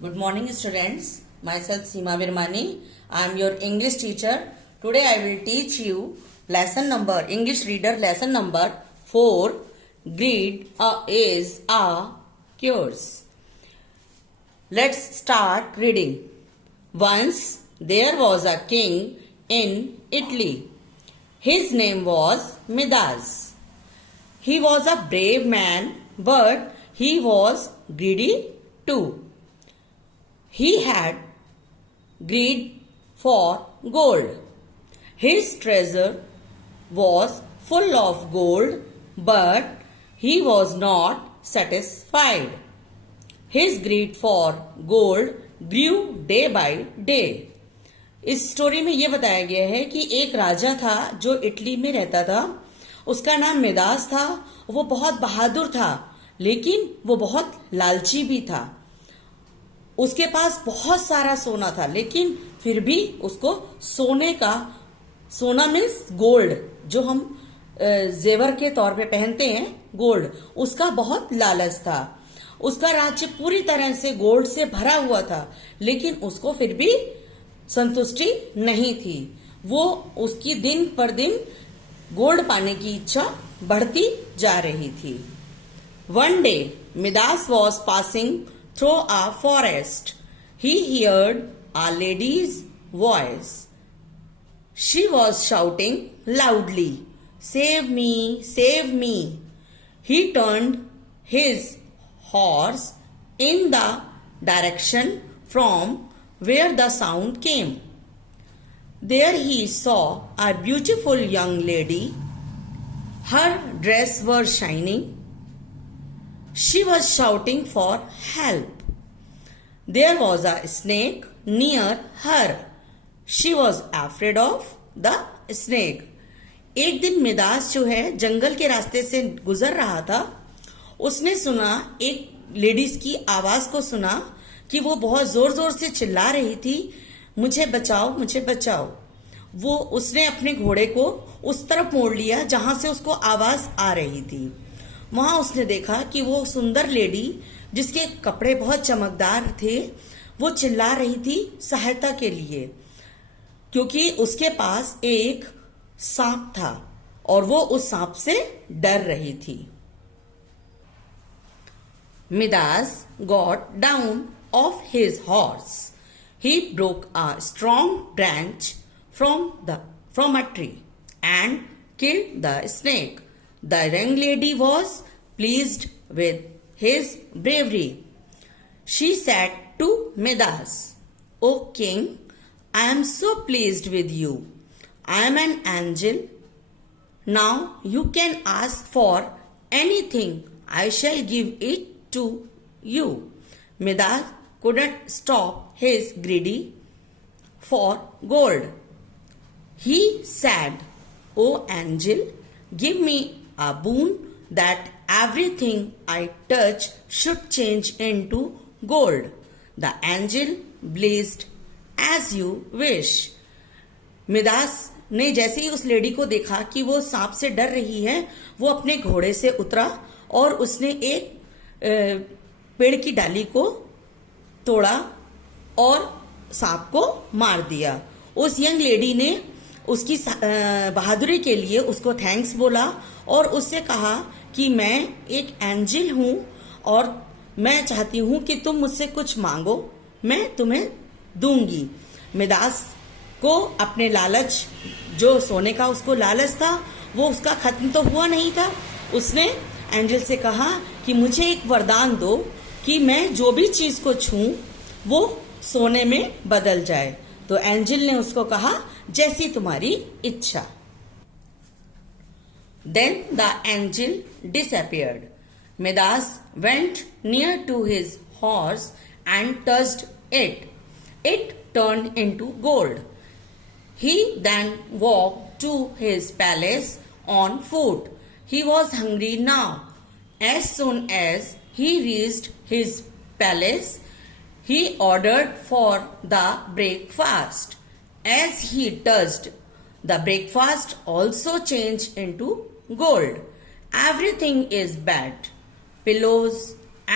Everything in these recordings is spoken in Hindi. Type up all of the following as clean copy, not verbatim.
Good morning, students. Myself Seema Virmani. I am your English teacher. Today I will teach you English reader lesson number 4. Greed is a curse. Let's start reading. Once there was a king in Italy. His name was Midas. He was a brave man, but he was greedy too. He had greed for gold. His treasure was full of gold, but he was not satisfied. His greed for gold grew day by day. इस स्टोरी में यह बताया गया है कि एक राजा था जो इटली में रहता था. उसका नाम मिदास था. वो बहुत बहादुर था, लेकिन वो बहुत लालची भी था. उसके पास बहुत सारा सोना था, लेकिन फिर भी उसको सोना मीन्स गोल्ड, जो हम जेवर के तौर पे पहनते हैं, गोल्ड, उसका बहुत लालच था. उसका राज्य पूरी तरह से गोल्ड से भरा हुआ था, लेकिन उसको फिर भी संतुष्टि नहीं थी. वो उसकी दिन पर दिन गोल्ड पाने की इच्छा बढ़ती जा रही थी. One day Midas was passing through a forest. He heard a lady's voice. She was shouting loudly, "Save me, save me." He turned his horse in the direction from where the sound came. There he saw a beautiful young lady. Her dress was shining. She was shouting for help. There was a snake near her. She was afraid of the snake. एक दिन मिदास जो है जंगल के रास्ते से गुजर रहा था. उसने सुना, एक लेडीज की आवाज को सुना कि वो बहुत जोर जोर से चिल्ला रही थी, मुझे बचाओ, मुझे बचाओ. उसने अपने घोड़े को उस तरफ मोड़ लिया जहां से उसको आवाज आ रही थी. वहां उसने देखा कि वो सुंदर लेडी, जिसके कपड़े बहुत चमकदार थे, वो चिल्ला रही थी सहायता के लिए, क्योंकि उसके पास एक सांप था और वो उस सांप से डर रही थी. Midas got down of his horse. He broke a strong branch from a tree and killed the snake. The young lady was pleased with his bravery. She said to Midas, "O king, I am so pleased with you. I am an angel. Now you can ask for anything. I shall give it to you." Midas couldn't stop his greedy for gold. He said, "O angel, give me a boon that everything I touch should change into gold." The angel blessed as you wish. Midas ने जैसे ही उस लेडी को देखा कि वो सांप से डर रही है, वो अपने घोड़े से उतरा और उसने एक पेड़ की डाली को तोड़ा और सांप को मार दिया. उस यंग लेडी ने उसकी बहादुरी के लिए उसको थैंक्स बोला और उससे कहा कि मैं एक एंजल हूं और मैं चाहती हूं कि तुम मुझसे कुछ मांगो, मैं तुम्हें दूंगी. मिदास को अपने लालच, जो सोने का उसको लालच था, वो उसका खत्म तो हुआ नहीं था. उसने एंजल से कहा कि मुझे एक वरदान दो कि मैं जो भी चीज को छूं वो सोने में बदल जाए. तो एंजल ने उसको कहा, जैसी तुम्हारी इच्छा. Then the angel disappeared. Midas went near to his horse and touched it. It turned into gold. He then walked to his palace on foot. He was hungry now. As soon as he reached his palace, he ordered for the breakfast. As he touched, the breakfast also changed into gold. Everything is bad. Pillows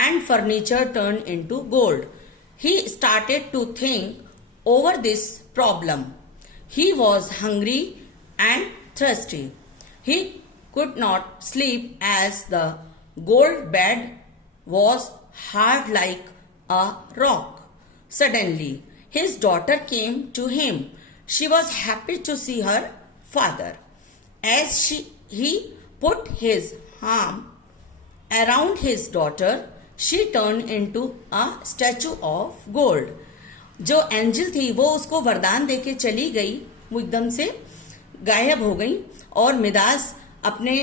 and furniture turned into gold. he started to think over this problem. He was hungry and thirsty. He could not sleep as the gold bed was hard like a rock. Suddenly, his daughter came to him. She was happy to see her father. As he put his arm around his daughter, she turned into a statue of gold. जो एंजल थी वो उसको वरदान देके चली गई, वो एकदम से गायब हो गई और मिदास अपने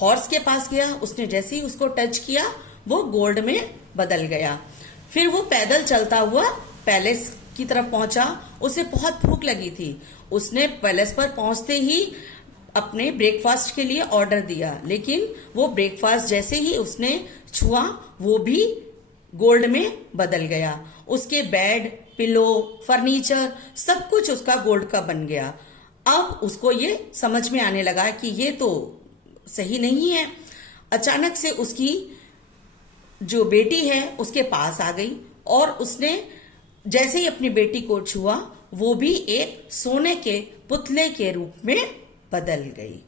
हॉर्स के पास गया. उसने जैसे ही उसको टच किया वो गोल्ड में बदल गया. फिर वो पैदल चलता हुआ पैलेस की तरफ पहुंचा. उसे बहुत भूख लगी थी. उसने पैलेस पर पहुंचते ही अपने ब्रेकफास्ट के लिए ऑर्डर दिया, लेकिन वो ब्रेकफास्ट जैसे ही उसने छुआ वो भी गोल्ड में बदल गया. उसके बेड, पिलो, फर्नीचर सब कुछ उसका गोल्ड का बन गया. अब उसको ये समझ में आने लगा कि ये तो सही नहीं है. अचानक से उसकी जो बेटी है उसके पास आ गई और उसने जैसे ही अपनी बेटी को छुआ वो भी एक सोने के पुतले के रूप में बदल गई.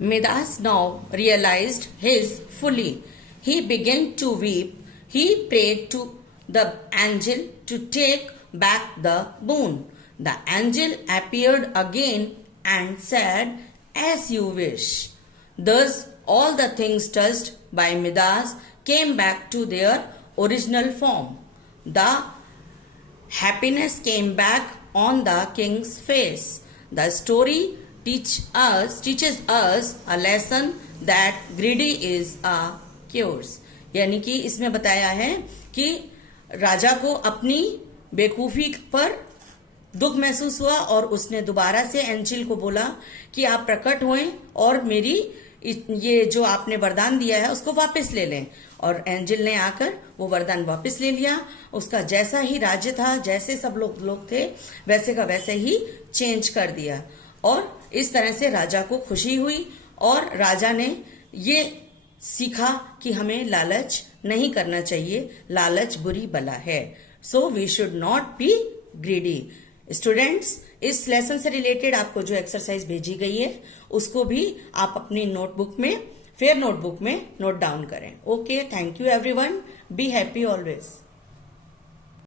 Midas now realized his folly. He began to weep. He prayed to the angel to take back the boon. The angel appeared again and said, "As you wish." Thus, all the things touched by Midas came back to their original form. The happiness came back on the king's face. The story teaches us a lesson that greedy is a curse. यानी कि इसमें बताया है कि राजा को अपनी बेवकूफी पर दुख महसूस हुआ और उसने दोबारा से एंजिल को बोला कि आप प्रकट होएं और मेरी ये जो आपने वरदान दिया है उसको वापस ले लें. और एंजिल ने आकर वो वरदान वापस ले लिया. उसका जैसा ही राज्य था, जैसे सब लोग थे, वैसे का वैसे ही चेंज कर दिया. और इस तरह से राजा को खुशी हुई और राजा ने ये सीखा कि हमें लालच नहीं करना चाहिए. लालच बुरी बला है. So we should not be greedy. Students, इस लेसन से रिलेटेड आपको जो एक्सरसाइज भेजी गई है उसको भी आप अपनी नोटबुक में, फेयर नोटबुक में नोट डाउन करें. Okay, thank you everyone. Be happy always.